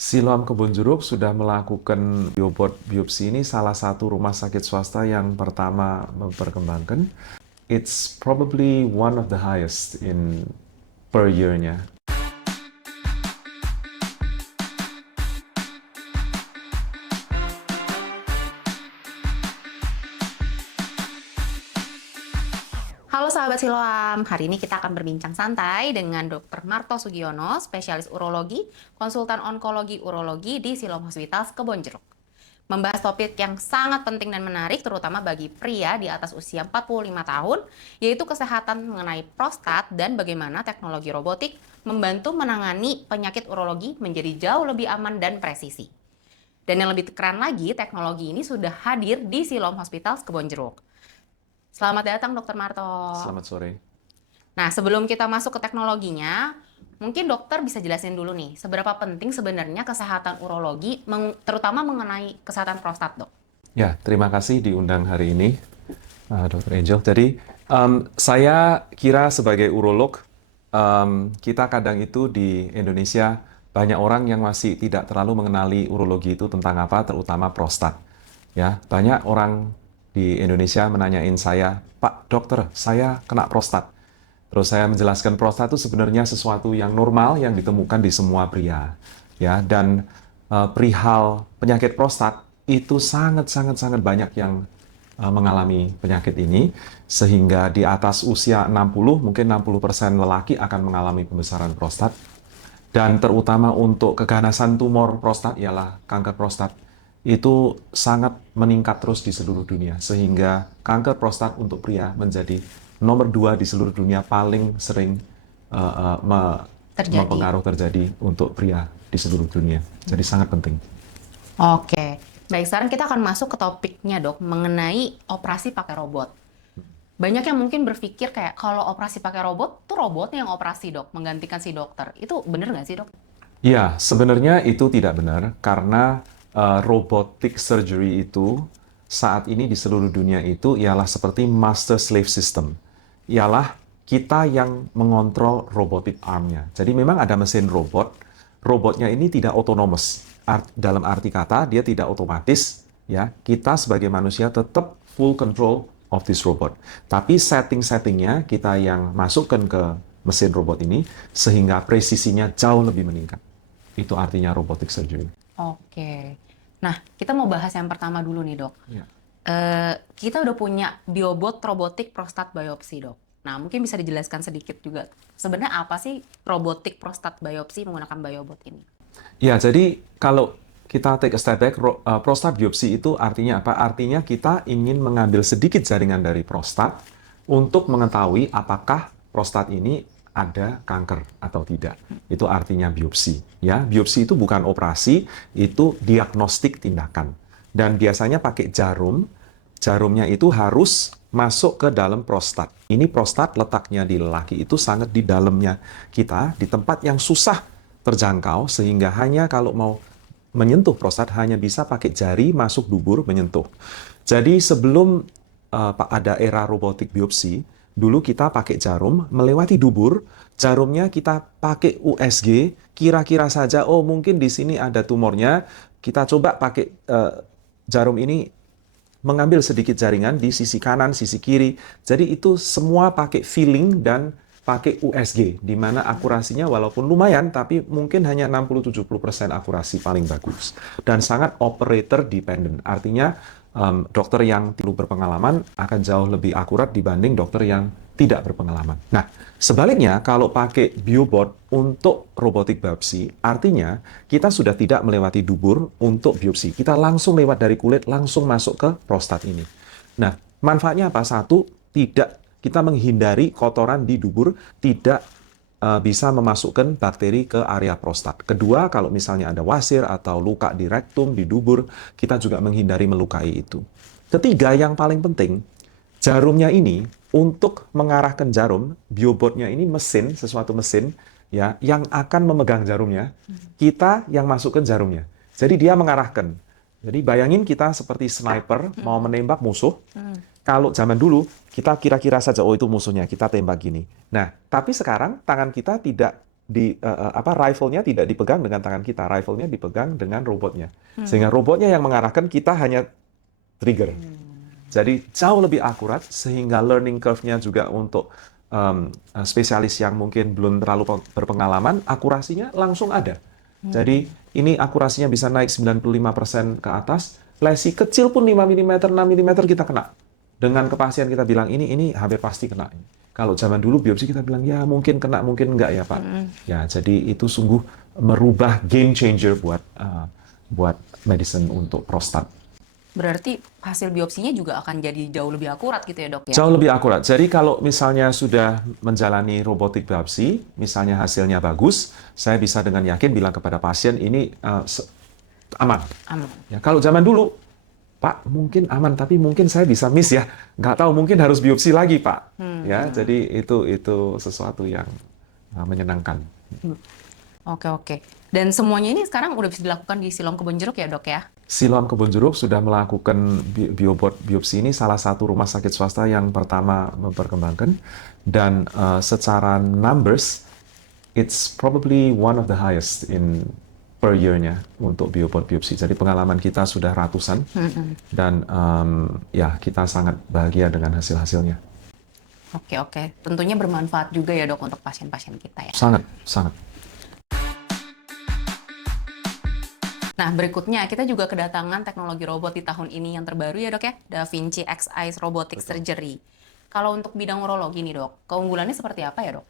Siloam Kebonjeruk sudah melakukan biobot biopsi ini salah satu rumah sakit swasta yang pertama memperkembangkan. It's probably one of the highest in per year-nya. Halo sahabat Siloam, hari ini kita akan berbincang santai dengan Dr. Marto Sugiono, spesialis urologi, konsultan onkologi urologi di Siloam Hospital Kebonjeruk. Membahas topik yang sangat penting dan menarik terutama bagi pria di atas usia 45 tahun, yaitu kesehatan mengenai prostat dan bagaimana teknologi robotik membantu menangani penyakit urologi menjadi jauh lebih aman dan presisi. Dan yang lebih keren lagi, teknologi ini sudah hadir di Siloam Hospital Kebonjeruk. Selamat datang Dr. Marto. Selamat sore. Nah, sebelum kita masuk ke teknologinya, mungkin dokter bisa jelasin dulu nih, seberapa penting sebenarnya kesehatan urologi, terutama mengenai kesehatan prostat, dok? Ya, terima kasih diundang hari ini, Dr. Angel. Jadi, saya kira sebagai urolog, kita kadang itu di Indonesia banyak orang yang masih tidak terlalu mengenali urologi itu tentang apa, terutama prostat. Ya, banyak orang di Indonesia menanyain saya, Pak dokter, saya kena prostat. Terus saya menjelaskan prostat itu sebenarnya sesuatu yang normal yang ditemukan di semua pria. Ya, dan perihal penyakit prostat itu sangat banyak yang mengalami penyakit ini, sehingga di atas usia 60, mungkin 60% lelaki akan mengalami pembesaran prostat. Dan terutama untuk keganasan tumor prostat, ialah kanker prostat, itu sangat meningkat terus di seluruh dunia, sehingga kanker prostat untuk pria menjadi nomor 2 di seluruh dunia paling sering mempengaruhi terjadi untuk pria di seluruh dunia. Jadi sangat penting. Oke, baik, sekarang kita akan masuk ke topiknya, dok, mengenai operasi pakai robot. Banyak yang mungkin berpikir kayak kalau operasi pakai robot, tuh robotnya yang operasi, dok, menggantikan si dokter. Itu bener nggak sih, dok? Ya, sebenarnya itu tidak benar, karena robotic surgery itu saat ini di seluruh dunia itu ialah seperti master slave system. Ialah kita yang mengontrol robotic arm-nya. Jadi memang ada mesin robot, robotnya ini tidak autonomous. Dalam arti kata, dia tidak otomatis. Ya, kita sebagai manusia tetap full control of this robot. Tapi setting-settingnya kita yang masukkan ke mesin robot ini, sehingga presisinya jauh lebih meningkat. Itu artinya robotic surgery. Oke. Nah, kita mau bahas yang pertama dulu nih, dok. Ya. Kita udah punya biobot robotik prostat biopsi, dok. Nah, mungkin bisa dijelaskan sedikit juga. Sebenarnya apa sih robotik prostat biopsi menggunakan biobot ini? Ya, jadi kalau kita take a step back, prostat biopsi itu artinya apa? Artinya kita ingin mengambil sedikit jaringan dari prostat untuk mengetahui apakah prostat ini ada kanker atau tidak. Itu artinya biopsi. Ya, biopsi itu bukan operasi, itu diagnostik tindakan. Dan biasanya pakai jarum. Jarumnya itu harus masuk ke dalam prostat. Ini prostat letaknya di lelaki itu sangat di dalamnya kita, di tempat yang susah terjangkau, sehingga hanya kalau mau menyentuh prostat hanya bisa pakai jari masuk dubur menyentuh. Jadi sebelum ada era robotik biopsi, dulu kita pakai jarum melewati dubur, jarumnya kita pakai USG, kira-kira saja oh mungkin di sini ada tumornya, kita coba pakai jarum ini mengambil sedikit jaringan di sisi kanan, sisi kiri. Jadi itu semua pakai feeling dan pakai USG, di mana akurasinya walaupun lumayan, tapi mungkin hanya 60-70% akurasi paling bagus. Dan sangat operator dependent, artinya dokter yang perlu berpengalaman akan jauh lebih akurat dibanding dokter yang tidak berpengalaman. Nah, sebaliknya kalau pakai biobot untuk robotik biopsi, artinya kita sudah tidak melewati dubur untuk biopsi. Kita langsung lewat dari kulit, langsung masuk ke prostat ini. Nah, manfaatnya apa? Satu, kita menghindari kotoran di dubur, tidak bisa memasukkan bakteri ke area prostat. Kedua, kalau misalnya ada wasir atau luka di rektum, di dubur, kita juga menghindari melukai itu. Ketiga, yang paling penting, jarumnya ini untuk mengarahkan jarum, biobotnya ini mesin, sesuatu mesin ya yang akan memegang jarumnya, kita yang masukkan jarumnya. Jadi dia mengarahkan. Jadi bayangin kita seperti sniper mau menembak musuh. Kalau zaman dulu kita kira-kira saja oh itu musuhnya, kita tembak gini. Nah, tapi sekarang tangan kita tidak rifle-nya tidak dipegang dengan tangan kita, rifle-nya dipegang dengan robotnya. Sehingga robotnya yang mengarahkan, kita hanya trigger. Jadi jauh lebih akurat, sehingga learning curve-nya juga untuk spesialis yang mungkin belum terlalu berpengalaman, akurasinya langsung ada. Jadi ini akurasinya bisa naik 95% ke atas, lesi kecil pun 5 mm, 6 mm kita kena. Dengan kepastian kita bilang ini hampir pasti kena. Kalau zaman dulu biopsi kita bilang ya mungkin kena, mungkin enggak ya Pak. Ya, jadi itu sungguh merubah game changer buat medicine untuk prostat. Berarti hasil biopsinya juga akan jadi jauh lebih akurat gitu ya dok ya? Jauh lebih akurat. Jadi kalau misalnya sudah menjalani robotik biopsi, misalnya hasilnya bagus, saya bisa dengan yakin bilang kepada pasien ini aman. Aman. Ya, kalau zaman dulu, Pak mungkin aman, tapi mungkin saya bisa miss ya. Nggak tahu, mungkin harus biopsi lagi Pak. Ya, jadi itu sesuatu yang menyenangkan. Oke. Dan semuanya ini sekarang udah bisa dilakukan di Siloam Kebonjeruk ya dok ya? Siloam Kebonjeruk sudah melakukan biopsi ini, salah satu rumah sakit swasta yang pertama memperkembangkan, dan secara numbers it's probably one of the highest in per year-nya untuk biopsi. Jadi pengalaman kita sudah ratusan, dan ya kita sangat bahagia dengan hasil-hasilnya. Oke. Tentunya bermanfaat juga ya dok untuk pasien-pasien kita ya? Sangat. Nah, berikutnya kita juga kedatangan teknologi robot di tahun ini yang terbaru ya dok ya, Da Vinci Xi Robotic Surgery. Kalau untuk bidang urologi nih dok, keunggulannya seperti apa ya dok?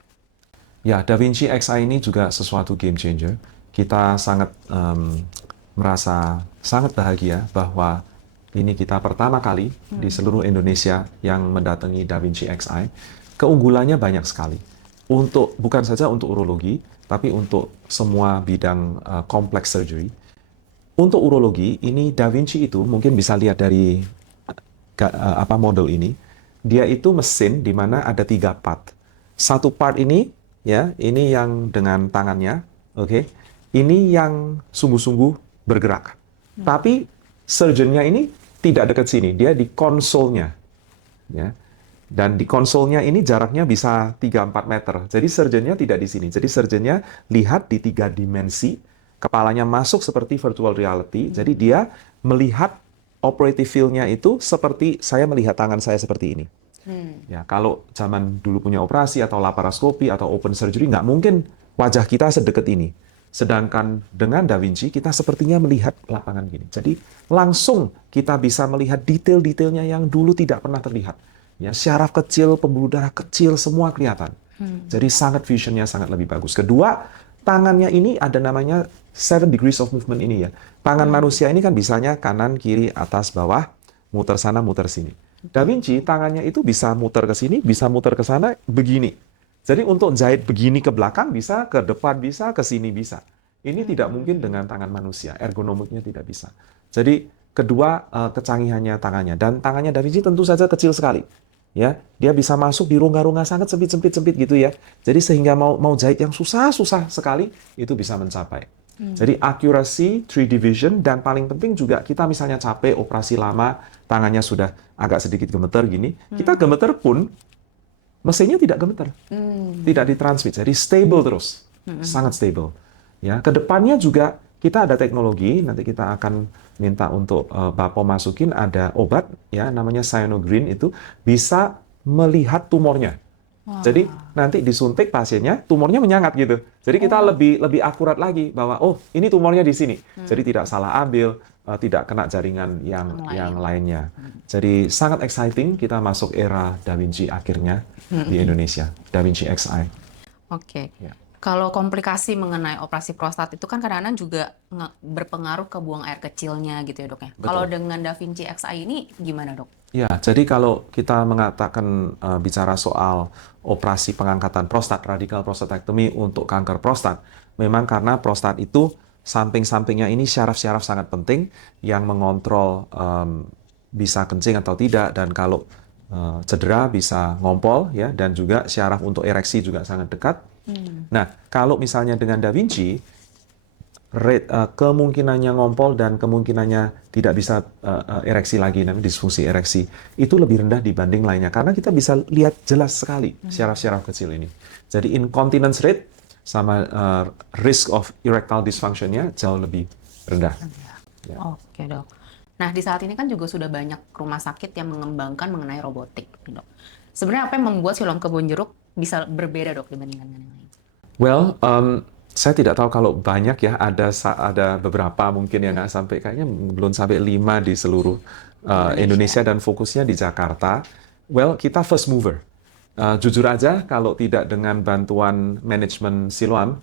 Ya, Da Vinci Xi ini juga sesuatu game changer. Kita sangat merasa sangat bahagia bahwa ini kita pertama kali di seluruh Indonesia yang mendatangi Da Vinci Xi. Keunggulannya banyak sekali. Bukan saja untuk urologi, tapi untuk semua bidang complex surgery. Untuk urologi, ini Da Vinci itu mungkin bisa lihat dari model ini. Dia itu mesin di mana ada 3 part. Satu part ini, ya, ini yang dengan tangannya, oke. Ini yang sungguh-sungguh bergerak. Tapi surgeonnya ini tidak dekat sini, dia di konsolnya, ya. Dan di konsolnya ini jaraknya bisa 3-4 meter. Jadi surgeonnya tidak di sini. Jadi surgeonnya lihat di 3 dimensi. Kepalanya masuk seperti virtual reality, jadi dia melihat operative field-nya itu seperti saya melihat tangan saya seperti ini. Ya, kalau zaman dulu punya operasi atau laparoskopi atau open surgery, nggak mungkin wajah kita sedekat ini. Sedangkan dengan Da Vinci, kita sepertinya melihat lapangan gini. Jadi langsung kita bisa melihat detail-detailnya yang dulu tidak pernah terlihat. Ya, syaraf kecil, pembuluh darah kecil, semua kelihatan. Jadi vision-nya sangat lebih bagus. Kedua, tangannya ini ada namanya 7 degrees of movement ini ya. Tangan manusia ini kan bisanya kanan, kiri, atas, bawah, muter sana, muter sini. Da Vinci tangannya itu bisa muter ke sini, bisa muter ke sana, begini. Jadi untuk jahit begini ke belakang bisa, ke depan bisa, ke sini bisa. Ini tidak mungkin dengan tangan manusia, ergonomiknya tidak bisa. Jadi kedua, kecanggihannya tangannya. Dan tangannya Da Vinci tentu saja kecil sekali. Ya, dia bisa masuk di rongga-rongga sangat sempit-sempit gitu ya. Jadi sehingga mau jahit yang susah sekali itu bisa mencapai. Jadi accuracy, 3D vision, dan paling penting juga kita misalnya capek operasi lama, tangannya sudah agak sedikit gemeter gini, kita gemeter pun mesinnya tidak gemeter, tidak ditransmit, jadi stable terus, sangat stable. Ya, kedepannya juga kita ada teknologi, nanti kita akan minta untuk Bapo masukin ada obat ya namanya cyanogreen, itu bisa melihat tumornya. Jadi nanti disuntik pasiennya, tumornya menyangat gitu. Jadi kita lebih akurat lagi bahwa ini tumornya di sini. Jadi tidak salah ambil, tidak kena jaringan yang lainnya. Jadi sangat exciting kita masuk era Da Vinci akhirnya di Indonesia, Da Vinci Xi. Oke. Ya. Kalau komplikasi mengenai operasi prostat itu kan kadang-kadang juga berpengaruh ke buang air kecilnya gitu ya dok ya. Kalau dengan Da Vinci Xi ini gimana dok? Ya, jadi kalau kita mengatakan bicara soal operasi pengangkatan prostat, radikal prostatektomi untuk kanker prostat, memang karena prostat itu samping-sampingnya ini syaraf-syaraf sangat penting yang mengontrol bisa kencing atau tidak, dan kalau cedera bisa ngompol ya, dan juga syaraf untuk ereksi juga sangat dekat. Nah, kalau misalnya dengan Da Vinci, kemungkinannya ngompol dan kemungkinannya tidak bisa ereksi lagi, namanya disfungsi ereksi, itu lebih rendah dibanding lainnya karena kita bisa lihat jelas sekali syaraf-syaraf kecil ini. Jadi incontinence rate sama risk of erectile dysfunction-nya jauh lebih rendah. Ya. Oke dok. Nah di saat ini kan juga sudah banyak rumah sakit yang mengembangkan mengenai robotik, dok. Sebenarnya apa yang membuat Siloam Kebonjeruk bisa berbeda dok dibandingkan dengan yang lain? Well, saya tidak tahu kalau banyak ya, ada beberapa mungkin yang nggak sampai, kayaknya belum sampai 5 di seluruh Indonesia dan fokusnya di Jakarta. Well, kita first mover. Jujur aja, kalau tidak dengan bantuan manajemen Siloam,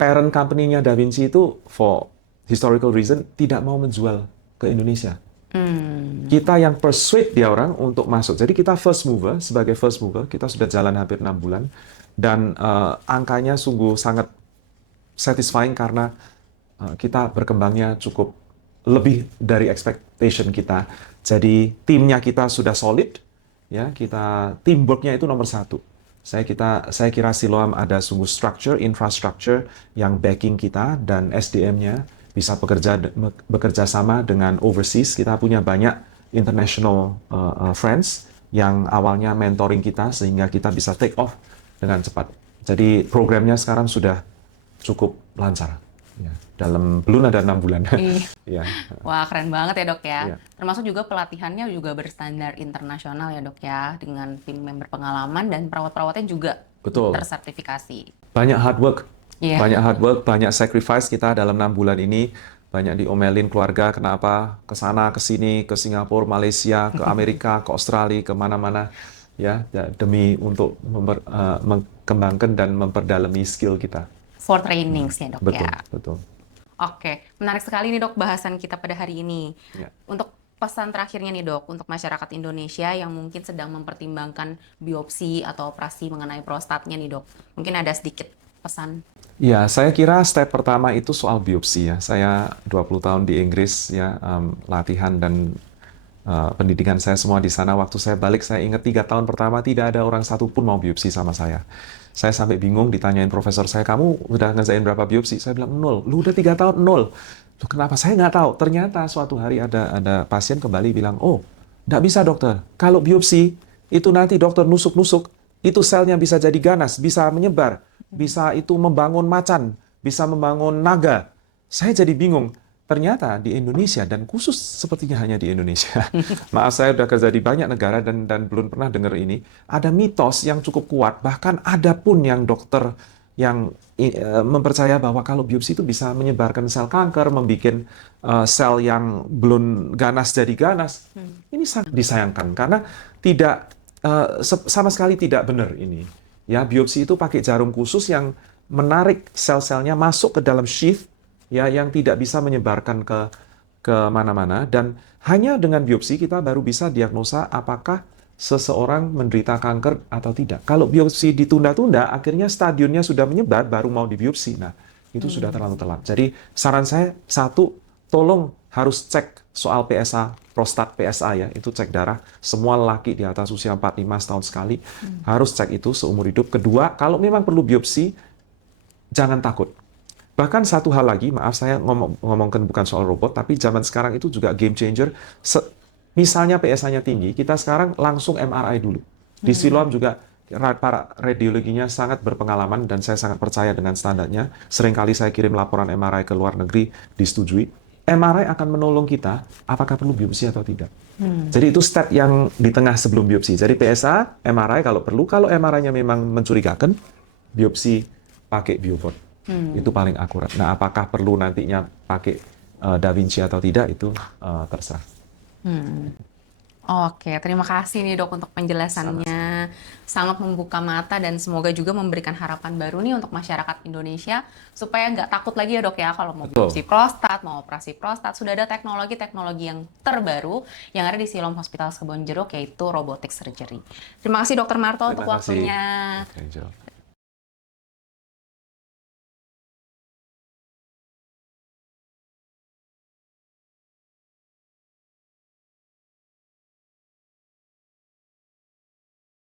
parent company-nya Da Vinci itu for historical reason tidak mau menjual ke Indonesia. Kita yang persuade dia orang untuk masuk. Jadi kita first mover, sebagai first mover, kita sudah jalan hampir 6 bulan. Dan angkanya sungguh sangat satisfying karena kita berkembangnya cukup lebih dari expectation kita. Jadi timnya kita sudah solid, ya, kita teamworknya itu nomor 1. Saya kira Siloam ada sungguh structure, infrastructure yang backing kita, dan SDM-nya bisa bekerja sama dengan overseas. Kita punya banyak international friends yang awalnya mentoring kita sehingga kita bisa take off dengan cepat. Jadi programnya sekarang sudah cukup lancar. Ya, belum ada 6 bulan. Ya. Wah keren banget ya dok ya. Ya. Termasuk juga pelatihannya juga berstandar internasional ya dok ya, dengan tim yang berpengalaman dan perawat-perawatnya juga Betul. tersertifikasi. Banyak hard work. Iya. Banyak hard work, banyak sacrifice kita dalam 6 bulan ini. Banyak diomelin keluarga, kenapa ke sana, ke sini, ke Singapura, Malaysia, ke Amerika, ke Australia, ke mana-mana, ya, demi untuk mengembangkan dan memperdalami skill kita. For trainings ya dok Betul, ya. betul. Oke, menarik sekali nih dok bahasan kita pada hari ini. Ya. Untuk pesan terakhirnya nih dok, untuk masyarakat Indonesia yang mungkin sedang mempertimbangkan biopsi atau operasi mengenai prostatnya nih dok, mungkin ada sedikit pesan. Ya, saya kira step pertama itu soal biopsi ya. Saya 20 tahun di Inggris ya, latihan dan pendidikan saya semua di sana. Waktu saya balik, saya ingat 3 tahun pertama tidak ada orang satu pun mau biopsi sama saya. Saya sampai bingung, ditanyain profesor saya, kamu udah ngerjain berapa biopsi? Saya bilang 0. Lu udah 3 tahun 0. Loh, kenapa? Saya nggak tahu. Ternyata suatu hari ada pasien kembali bilang, oh, nggak bisa dokter. Kalau biopsi, itu nanti dokter nusuk-nusuk, itu selnya bisa jadi ganas, bisa menyebar, bisa itu membangun macan, bisa membangun naga. Saya jadi bingung. Ternyata di Indonesia, dan khusus sepertinya hanya di Indonesia, maaf saya udah kerja di banyak negara dan belum pernah dengar ini, ada mitos yang cukup kuat, bahkan ada pun yang dokter yang mempercaya bahwa kalau biopsi itu bisa menyebarkan sel kanker, membuat sel yang belum ganas jadi ganas. Ini sangat disayangkan karena tidak sama sekali tidak benar ini. Ya, biopsi itu pakai jarum khusus yang menarik sel-selnya masuk ke dalam sheath, ya, yang tidak bisa menyebarkan ke mana-mana, dan hanya dengan biopsi kita baru bisa diagnosa apakah seseorang menderita kanker atau tidak. Kalau biopsi ditunda-tunda, akhirnya stadiumnya sudah menyebar, baru mau dibiopsi. Nah, itu sudah terlalu telat. Jadi saran saya, 1, tolong harus cek soal PSA, prostat PSA ya, itu cek darah. Semua lelaki di atas usia 45 tahun sekali harus cek itu seumur hidup. Kedua, kalau memang perlu biopsi, jangan takut. Bahkan satu hal lagi, maaf saya ngomongkan bukan soal robot, tapi zaman sekarang itu juga game changer. Misalnya PSA-nya tinggi, kita sekarang langsung MRI dulu. Di Siloam juga para radiologinya sangat berpengalaman dan saya sangat percaya dengan standarnya. Seringkali saya kirim laporan MRI ke luar negeri, disetujui. MRI akan menolong kita apakah perlu biopsi atau tidak. Jadi itu step yang di tengah sebelum biopsi. Jadi PSA, MRI kalau perlu, kalau MRI-nya memang mencurigakan, biopsi pakai biobot. Itu paling akurat. Nah, apakah perlu nantinya pakai Da Vinci atau tidak, itu terserah. Oke, terima kasih nih dok untuk penjelasannya. Sangat membuka mata dan semoga juga memberikan harapan baru nih untuk masyarakat Indonesia supaya nggak takut lagi ya dok ya kalau mau biopsi prostat, mau operasi prostat. Sudah ada teknologi-teknologi yang terbaru yang ada di Siloam Hospital Kebonjeruk, yaitu robotic surgery. Terima kasih Dr. Marto untuk waktunya. Oke, Jo.